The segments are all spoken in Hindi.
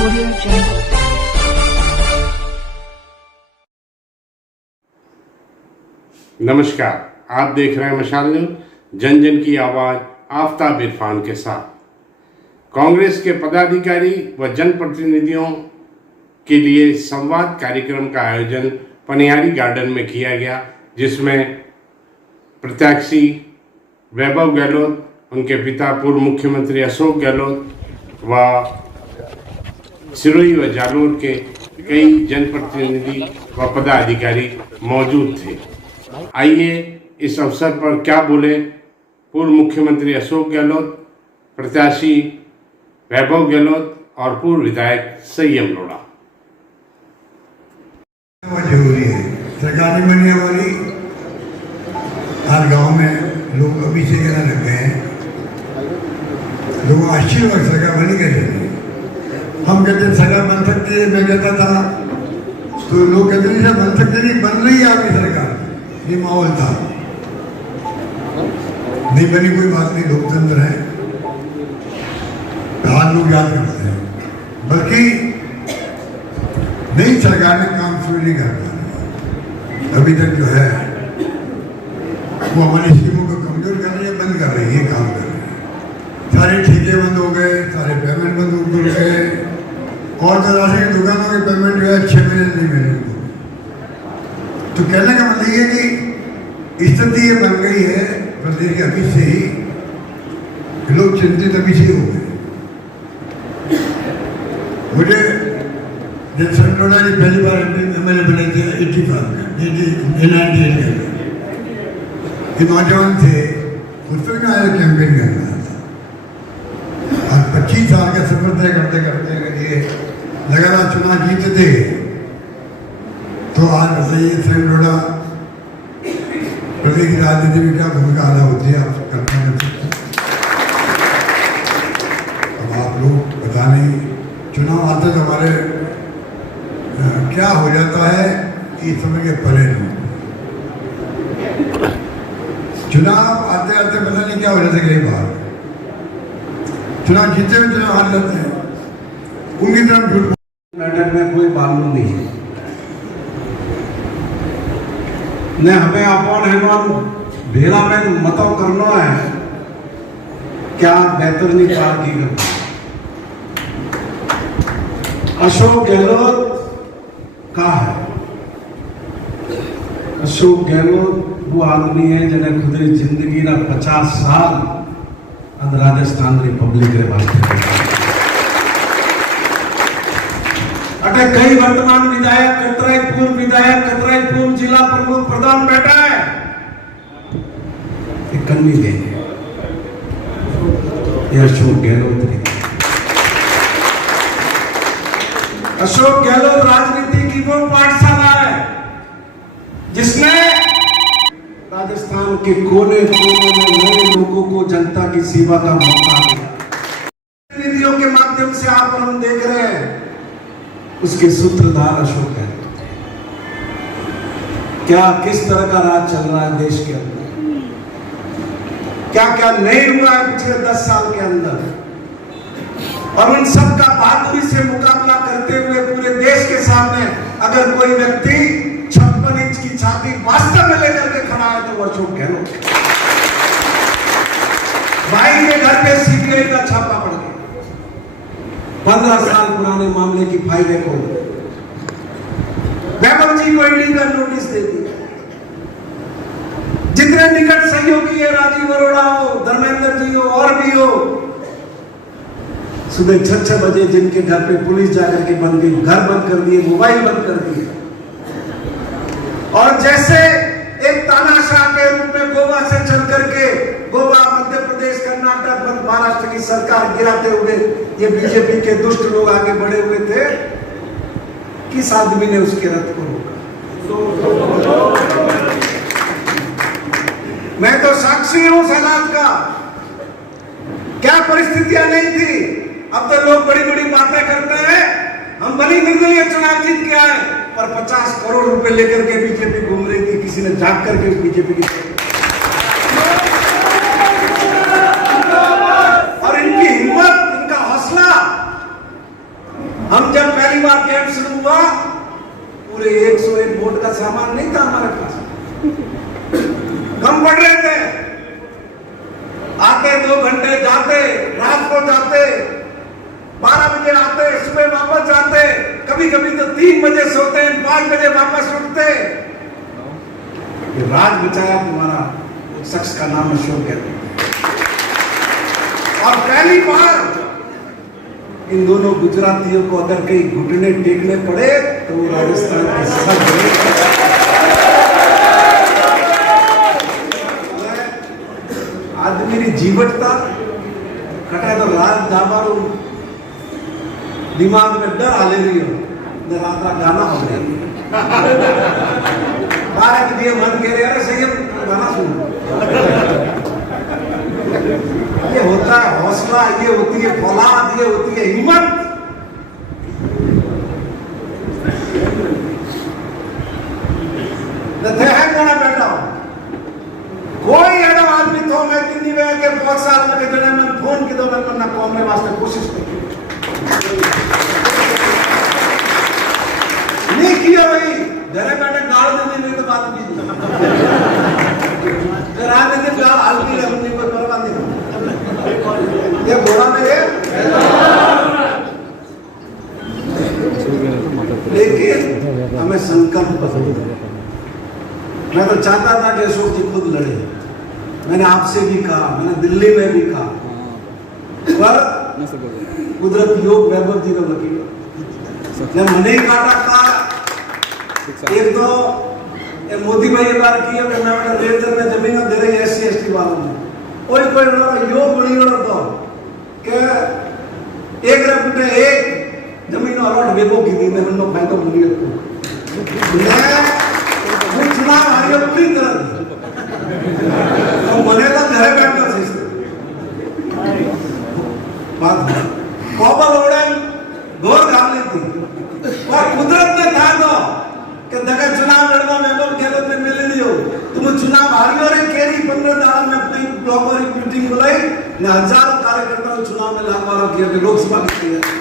Audio Jungle. नमस्कार, आप देख रहे हैं मशाल न्यूज, जन जन की आवाज आफ्ताब इरफान के साथ। कांग्रेस के पदाधिकारी व जनप्रतिनिधियों के लिए संवाद कार्यक्रम का आयोजन पनिहारी गार्डन में किया गया, जिसमें प्रत्याशी वैभव गहलोत, उनके पिता पूर्व मुख्यमंत्री अशोक गहलोत व सिरोही व जालोर के कई जनप्रतिनिधि व पदाधिकारी मौजूद थे। आइए इस अवसर पर क्या बोले पूर्व मुख्यमंत्री अशोक गहलोत, प्रत्याशी वैभव गहलोत और पूर्व विधायक संयम लोढ़ा। जरूरी है, सरकार नहीं बनने वाली। हर गांव में लोग अभी से कहने लग गए हैं, लोग आश्चर्य वर्ग सरकार बनी कैसे नहीं। हम कहते सरकार बन सकती है, मैं कहता था तो लोग कहते नहीं बन सकते, नहीं बन रही है आपकी सरकार। ये माहौल था, नहीं बनी कोई बात नहीं, लोकतंत्र है, हाल लोग याद करते हैं। बल्कि नई सरकार ने काम शुरू नहीं कर पाया अभी तक। जो है वो हमारी स्कीमों को कमजोर कर रही है, बंद कर रही है, काम कर रही है। सारे ठेके बंद हो गए, सारे पेमेंट बंद हो गए, और तो राशन की दुकानों के पेमेंट जो है 6 महीने नहीं मिले। तो कहने का मतलब ये कि स्थिति ये बन गई है प्रदेश के अभी से ही, लोग चिंतित अभी से हो गए। मुझे जब संयोड़ा जी पहली बार MLA बने थे 85 में, नौजवान थे, उसमें आया कैंपेन कर रहा था। और 25 साल का सफर तय करते करते ये लगातार चुनाव जीतते थे। तो आज बताइए संयोड़ा प्रदेश की राजनीति में क्या भूमिका अदा होती है, आप कल्पना कर सकते हैं। अब आप लोग बता नहीं, चुनाव आते तो हमारे क्या हो जाता है इस समय के परे लोग। चुनाव आते आते पता नहीं क्या हो जाता है, कई बार चुनाव जीते हुए चुनाव हार जाते हैं। उनकी तरफ झूठ मैटर में कोई मालूम नहीं है ने हमें अपन हेमन भेड़ा में मतों करना है, क्या बेहतर नहीं पार की करना। अशोक गहलोत का है, अशोक गहलोत वो आदमी है जिन्हें खुद जिंदगी ना 50 साल राजस्थान रिपब्लिक रे वास्ते अटे कई वर्तमान विधायक, कतराई पूर्व विधायक, कतराई पूर्व जिला प्रमुख प्रधान बैठा है, कन्नी देंगे ये अशोक गहलोत नहीं। अशोक गहलोत राजनीति की वो पाठशाला है जिसने राजस्थान के कोने कोने में नए लोगों को जनता की सेवा का मौका दिया। नीतियों के माध्यम से आप और हम देख रहे हैं, उसके सूत्रधार अशोक गहलोत। क्या किस तरह का राज चल रहा है देश के अंदर, क्या क्या नहीं हुआ है पिछले 10 साल के अंदर, और उन सब का बहादुरी से मुकाबला करते हुए पूरे देश के सामने अगर कोई व्यक्ति 56 इंच की छाती वास्तव में लेकर के खड़ा है तो वो अशोक गहलोत। भाई के घर पे CBI का छापा पड़ गया, 15 साल पुराने मामले की फाइलें को वैभव जी को ईडी का नोटिस दे दिया। जितने निकट सहयोगी है, राजीव अरोड़ा हो, धर्मेंद्र जी हो और भी हो, सुबह 6 बजे जिनके घर पे पुलिस जाकर के बंद गई, घर बंद कर दिए, मोबाइल बंद कर दिए, और जैसे एक तानाशाह के रूप में गोवा से चल करके गोवा, मध्य प्रदेश, कर्नाटक, महाराष्ट्र की सरकार गिराते हुए ये बीजेपी के दुष्ट लोग आगे बढ़े हुए थे। किस आदमी ने उसके रथ को रोका? मैं तो साक्षी हूं उस हालात का, क्या परिस्थितियां नहीं थी। अब तो लोग बड़ी बड़ी बातें करते हैं, हम बड़ी निर्दलीय चुनाव जीत के आए, पर 50 करोड़ रुपए लेकर के बीजेपी घूम रही थी, किसी ने जाग करके बीजेपी की। और इनकी हिम्मत, इनका हौसला 101 वोट का सामान नहीं था हमारे पास, कम पड़ रहे थे। आते 2 घंटे, जाते रात को, जाते 12 बजे आते, सुबह वापस जाते, कभी कभी तो 3 बजे सोते, 5 बजे वापस उठते। ये राज बचाया तुम्हारा उस शख्स का नाम अशोक गहलोत। और पहली बार इन दोनों गुजरातियों को अगर कहीं घुटने टेकने पड़े तो वो राजस्थान के सब आज मेरी जीवटता कटा तो रात दाबारू दिमाग में डर आ ले रही हो, रात गाना हो रही बारह के लिए मन कह रहे अरे सही गाना सुनो। ये होता है हौसला, ये होती है फौलाद, ये होती है हिम्मत। बैठा कोई एडो आदमी तो मैं तिन्नी में के बहुत साल में के जने में फोन के दो मैं करना कौम में वास्ते कोशिश नहीं किया भाई, घरे बैठे गाल देने में तो बात की राजनीति गाल हल्की लगनी कोई परवाह नहीं। ये घोड़ा में है, लेकिन हमें संकल्प बदलना। मैं तो चाहता था कि अशोक जी खुद लड़े, मैंने आपसे भी कहा, मैंने दिल्ली में भी कहा, पर कुदरत योग वैभव जी का वकील जब मने काटा का एक तो मोदी भाई ये बार किया कि मैं रेलजर में जमीन दे रही SC ST वालों में कोई योग बड़ी तो कि एक रफटे एक जमीन अलॉट बेगो की थी मैं उनको फायदा मिली मैं चुनाव हारियो पूरी तरह तो मने तो घरे बैठना सही बात कॉबल ओडन घोर घाली थी और कुदरत ने था तो कि दगा चुनाव लड़वा में गहलोत ने मिले नहीं हो तुम चुनाव हारियो रे केरी 15 दाल में अपनी ब्लॉक और मीटिंग बुलाई ने हजारों कार्यकर्ता को चुनाव में लाखवार किया कि लोकसभा की तैयारी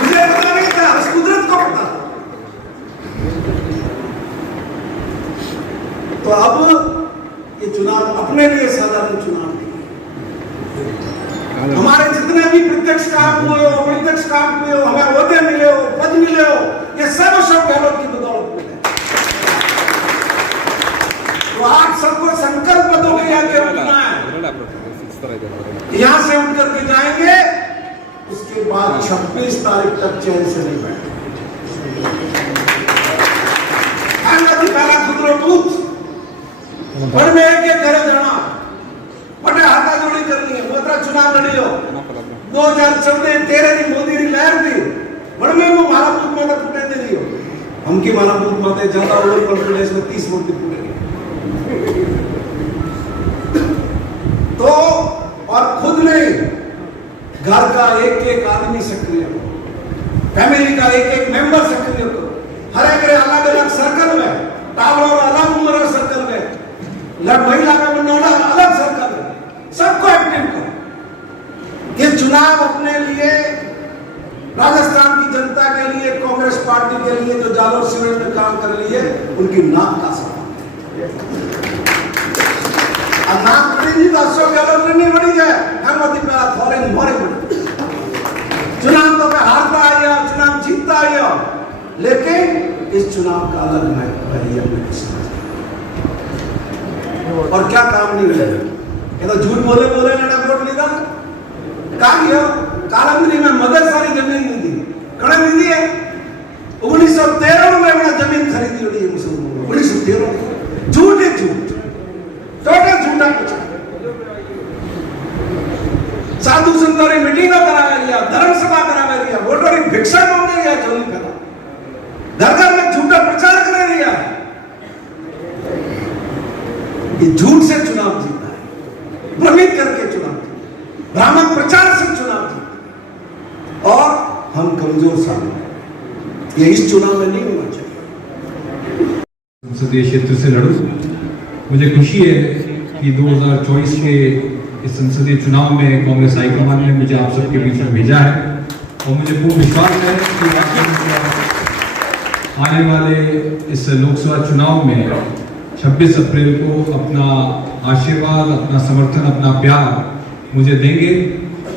मुझे पता नहीं था, उस कुदरत को पता। तो अब ये चुनाव अपने लिए साधारण चुनाव नहीं, हमारे जितने भी प्रत्यक्ष काम हुए हो, अप्रत्यक्ष काम हुए हो, हमें ओहदे मिले हो, पद मिले हो, ये सब अशोक गहलोत की बदौलत मिले। तो आज सबको संकल्प हो गया कि उठना है, यहां से उठ करके जाएंगे, उसके बाद 26 तारीख तक चैन से नहीं बैठे। पहला खुदरो बूथ पर में एक घरे जाना बटे हाथा जोड़ी करनी है, मोतरा चुनाव लड़ी हो 2014-13 की मोदी की लहर थी बड़ में वो मारा बूथ में टूटे दे रही हो हम की मारा बूथ माते ज्यादा ओवर कॉन्फिडेंस में 30 वोट टूटेगी तो और खुद नहीं घर का एक आदमी सक्रिय हो, फैमिली का एक मेंबर सक्रिय हो, हर एक अलग अलग सर्कल में टावर अलग उम्र सर्कल में महिला का बनना अलग सर्कल है, सबको एक्टिव करो। ये चुनाव अपने लिए राजस्थान की जनता के लिए, कांग्रेस पार्टी के लिए जो जालोर शिविर में काम कर लिए उनकी नाक का सवाल नाक बड़ी जी तो अशोक गहलोत नहीं बड़ी है, हम मोदी का फॉरेन मोरे बड़ी चुनाव तो मैं हारता आया, चुनाव जीतता आया, लेकिन इस चुनाव का अलग महत्व है, ये अपने समझ और क्या काम नहीं मिले ये तो झूठ बोले बोले ना वोट नहीं था काम किया कालंदरी में मदद सारी जमीन दी थी कड़े दी थी 1913 में अपना जमीन खरीदी हुई है मुसलमानों 1913 झूठ है झूठ टोटल झूठा कुछ साधु संतों ने मीटिंग कराया गया, धर्म सभा कराया गया, वोटों की भिक्षा मांगे गया, चोरी करा घर घर में झूठा प्रचार कर दिया। ये झूठ से चुनाव जीता है, भ्रमित करके चुनाव जीता, भ्रामक प्रचार से चुनाव जीता और हम कमजोर साबित हैं। ये इस चुनाव में नहीं होना चाहिए। संसदीय क्षेत्र से लड़ूं, मुझे खुशी है कि 2024 के इस संसदीय चुनाव में कांग्रेस हाईकमान ने मुझे आप सबके बीच में भेजा है और मुझे पूर्ण विश्वास है कि आने वाले इस लोकसभा चुनाव में 26 अप्रैल को अपना आशीर्वाद, अपना समर्थन, अपना प्यार मुझे देंगे।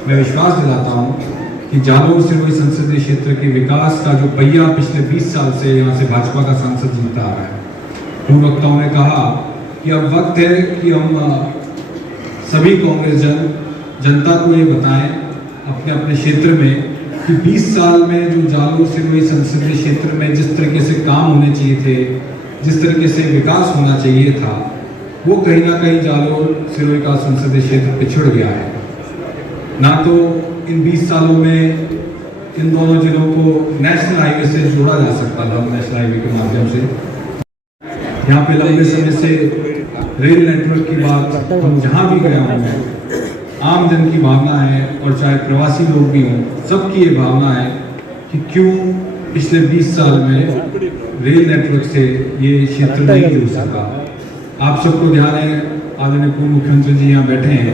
मैं विश्वास दिलाता हूँ कि जालोर सिरोही संसदीय क्षेत्र के विकास का जो पहिया पिछले 20 साल से यहाँ से भाजपा का सांसद जीता आ रहा है। पूर्व वक्ताओं ने कहा कि अब वक्त है कि हम सभी कांग्रेस जनता को ये बताएं अपने अपने क्षेत्र में कि 20 साल में जो जालोर सिरोही संसदीय क्षेत्र में जिस तरीके से काम होने चाहिए थे, जिस तरीके से विकास होना चाहिए था, वो कहीं ना कहीं जालोर सिरोही का संसदीय क्षेत्र पिछड़ गया है। ना तो इन 20 सालों में इन दोनों जिलों को नेशनल हाईवे से जोड़ा जा सकता था, नेशनल हाईवे के माध्यम से। यहाँ पे लंबे समय से रेल नेटवर्क की बात हम जहाँ भी गया हूँ, आम जन की भावना है और चाहे प्रवासी लोग भी हों, सबकी ये भावना है कि क्यों पिछले 20 साल में रेल नेटवर्क से ये क्षेत्र नहीं जुड़ सका। आप सबको ध्यान है, आदरणीय पूर्व मुख्यमंत्री जी यहाँ बैठे हैं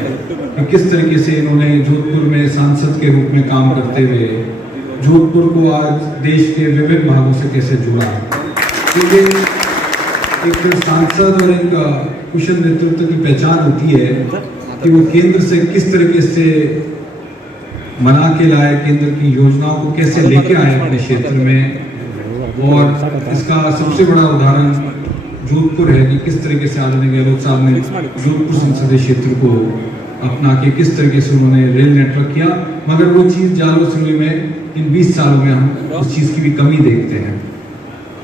कि किस तरीके से इन्होंने जोधपुर में सांसद के रूप में काम करते हुए जोधपुर को आज देश के विभिन्न भागों से कैसे जोड़ा। क्योंकि एक सांसद और एक कुशल नेतृत्व की पहचान होती है कि वो केंद्र से किस तरीके से मना के लाए, केंद्र की योजनाओं को कैसे लेके आए अपने क्षेत्र में। और इसका सबसे बड़ा उदाहरण जोधपुर है कि किस तरीके से आदरणीय गहलोत साहब ने जोधपुर संसदीय क्षेत्र को अपना के किस तरीके से उन्होंने रेल नेटवर्क किया। मगर वो चीज़ जालोर सिरोही में इन 20 सालों में हम उस चीज़ की भी कमी देखते हैं।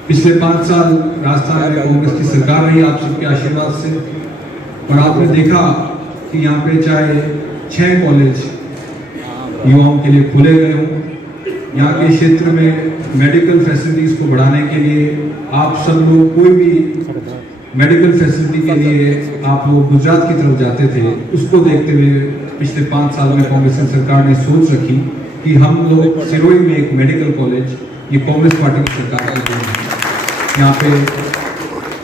पिछले 5 साल राजस्थान में कांग्रेस की सरकार रही आप सबके आशीर्वाद से, और आपने देखा कि यहाँ पे चाहे 6 कॉलेज युवाओं के लिए खोले गए हों, यहाँ के क्षेत्र में मेडिकल फैसिलिटीज़ को बढ़ाने के लिए आप सब लोग कोई भी मेडिकल फैसिलिटी के लिए आप लोग गुजरात की तरफ जाते थे, उसको देखते हुए पिछले 5 साल में कांग्रेस सरकार ने सोच रखी कि हम लोग सिरोही में एक मेडिकल कॉलेज, ये कांग्रेस पार्टी की सरकार की देन है। यहाँ पे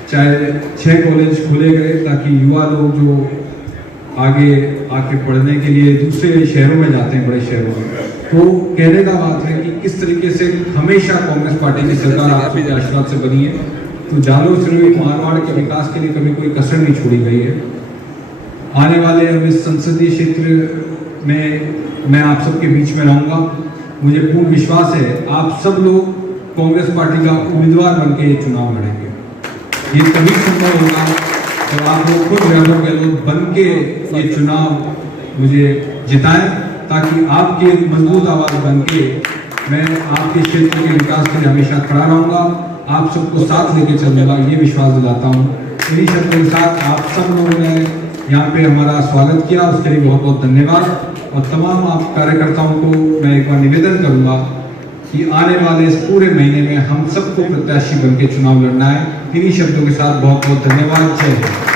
चाहे 6 कॉलेज खोले गए ताकि युवा लोग जो आगे आके पढ़ने के लिए दूसरे शहरों में जाते हैं, बड़े शहरों में, तो कहने का बात है कि किस तरीके से हमेशा कांग्रेस पार्टी की सरकार आप सबके आशीर्वाद से बनी है। तो जालोर सिरोही मारवाड़ के विकास के लिए कभी कोई कसर नहीं छोड़ी गई है। आने वाले अब इस संसदीय क्षेत्र में मैं आप सबके बीच में रहूंगा। मुझे पूर्ण विश्वास है आप सब लोग कांग्रेस पार्टी का उम्मीदवार बन के ये चुनाव लड़ेंगे। ये तभी संभव होगा तो आप लोग खुद वैभव गहलोत बन के ये चुनाव मुझे जिताएं, ताकि आपकी एक मजबूत आवाज़ बन के मैं आपके क्षेत्र के विकास के लिए हमेशा खड़ा रहूँगा, आप सबको साथ लेके चलूँगा, ये विश्वास दिलाता हूँ। इन्हीं शब्दों के साथ आप सब लोगों ने यहाँ पे हमारा स्वागत किया, उसके लिए बहुत बहुत धन्यवाद। और तमाम आप कार्यकर्ताओं को मैं एक बार निवेदन करूँगा कि आने वाले इस पूरे महीने में हम सबको प्रत्याशी बन के चुनाव लड़ना है। इन्हीं शब्दों के साथ बहुत बहुत धन्यवाद। जय हिंद।